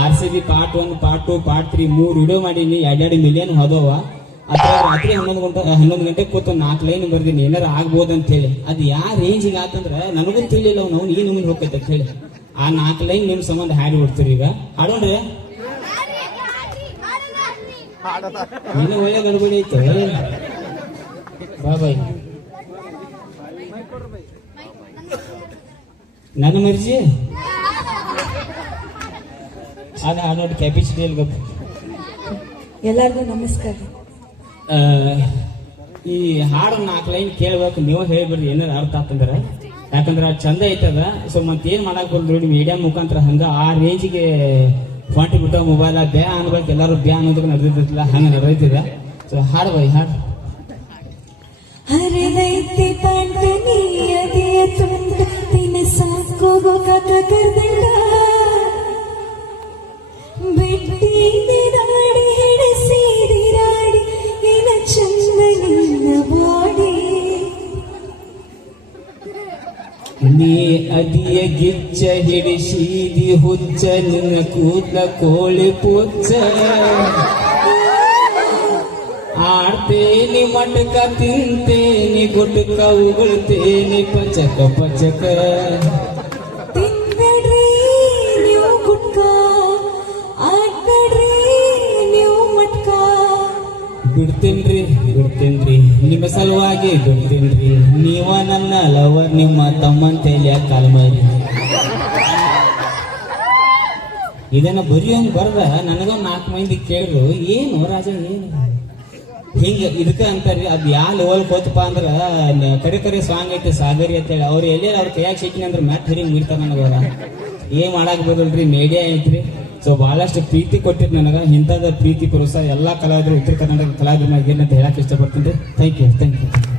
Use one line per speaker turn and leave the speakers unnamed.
R C B part one part two part three ಮೂರು video ಮಾಡೀನಿ, ಎರಡೆರಡು million ಹೋದವ. ಅಥವಾ ರಾತ್ರಿ ಹನ್ನೊಂದು ಗಂಟೆ ಹನ್ನೊಂದು ಗಂಟೆ ಕೂತು ನಾಲ್ಕು ಲೈನ್ ಬರ್ದೀನಿ, ಏನಾರ ಆಗ್ಬೋದು ಅಂತ ಹೇಳಿ ಅದು ಯಾವ ರೇಂಜಿಗೆ ಆತಂದ್ರೆ ನನಗೂ ತಿಳಿಲಿಲ್ಲ ಅವ್ನು ಅವ್ನು ಏನು ಹೋಗ್ತೈತೆ ಅಂತ ಹೇಳಿ. ಆ ನಾಲ್ಕು ಲೈನ್ ನಿಮ್ಮ ಸಂಬಂಧ ಹಾಡಿ ಬಿಡ್ತೀರಿ ಈಗ. ಹಾಡೋಣ್ರಿ. ನೀನು ಒಳ್ಳೆ ಗಡ್ಬಡಿ ಐತೆ. ಬಾ ನನ್ನ ಮರ್ಜಿ? ಅದ ಅದೊಂದು ಕೆಪಿಸಿಟಿ ಗೊತ್ತು?
ಎಲ್ಲರಿಗೂ ನಮಸ್ಕಾರ.
ಈ ಹಾಡು ನಾಲ್ಕು ಲೈನ್ ಕೇಳ್ಬೇಕು ನೀವು ಹೇಳ್ಬಿಡ್ರಿ ಏನಾರು ಅರ್ಥ ಆತಂದ್ರೆ ಯಾಕಂದ್ರೆ ಚಂದ ಐತದ. ಸೊ ಮತ್ತೆ ಏನ್ ಮಾಡಕ್ ಬಂದ್ರು ನೀವು ಮೀಡಿಯಾ ಮುಖಾಂತರ ಹಂಗ ಆ ರೇಂಜಿಗೆ ಫಾಂಟಿ ಬಿಟ್ಟ ಮೊಬೈಲ್ ಬ್ಯಾ ಅನ್ಬೇಕು ಎಲ್ಲಾರು ಬ್ಯಾ ಅನ್ನೋದಕ್ಕೆ ನಡೆದಿದ್ದಿಲ್ಲ ಹಂಗ ನಡೆದಿದೆ. ಸೊ ಹಾಡು ಬೈ ಹಾಡು.
ಹರಿದೈತಿ
ನೀ ಅದಿಯ ಗಿಚ್ಚ ಹಿಡಿಸಿದಿ ಹುಚ್ಚ ನಿನ್ನ ಕೂದ್ಲ ಕೋಳಿ ಪುಚ್ಚ ಆಡ್ತೇನಿ ಮಟಕ ತಿಂತೇನಿ ಗುಟಕ ಉಗುಳ್ತೇನಿ ಪಚಕ ಪಚಕ ಬಿಡ್ತೇನ್ರಿ ಬಿಡ್ತೀನ್ರಿ ನಿಮ್ಮ ಸಲುವಾಗಿ ಬಿಡ್ತೀನ್ರಿ ನೀವ ನನ್ನ ಲವರ್ ನಿಮ್ಮ ತಮ್ಮನ ತೈಲಿಯ ಕಾಲ್ಮರಿ ಇದನ್ನ ಬರೆಯೋಂಗ್ ಬರ್ದ ನನಗ ನಾಲ್ಕು ಮಂದಿ ಕೇಳಿದ್ರು ಏನು ರಾಜ, ಏನು? ಹಿಂಗ ಇದಕ್ಕೆ ಅಂತಾರ್ರಿ ಅದ್ ಯಾವ ಲೆವೆಲ್ ಕೋತಪ್ಪ ಅಂದ್ರ ಕರೆ ಕರೆ ಸಾಂಗ್ ಐತೆ ಸಾಗರಿ ಅಂತೇಳಿ. ಅವ್ರು ಎಲ್ಲೇ ಅವ್ರ ಕೈಯಾಗ ಸಿಕ್ಕಿನ ಅಂದ್ರೆ ಮ್ಯಾಟ್ ಹರಿಂಗ್ ಮುಗಿತಾರ ನನಗ ಏನ್ ಮಾಡಕ್ ಬರಲ್ರಿ ಮೀಡಿಯಾ ಐತ್ರಿ. ಸೊ ಬಹಳಷ್ಟು ಪ್ರೀತಿ ಕೊಟ್ಟಿದ್ದು ನನಗೆ. ಇಂಥದ ಪ್ರೀತಿ ಪ್ರೋತ್ಸಾಹ ಎಲ್ಲ ಕಲಾವಿದರು, ಉತ್ತರ ಕರ್ನಾಟಕ ಕಲಾವಿದ್ರ ಏನಂತ ಹೇಳಕ್ಕೆ ಇಷ್ಟಪಡ್ತೀನಿ ಥ್ಯಾಂಕ್ ಯು ಥ್ಯಾಂಕ್ ಯು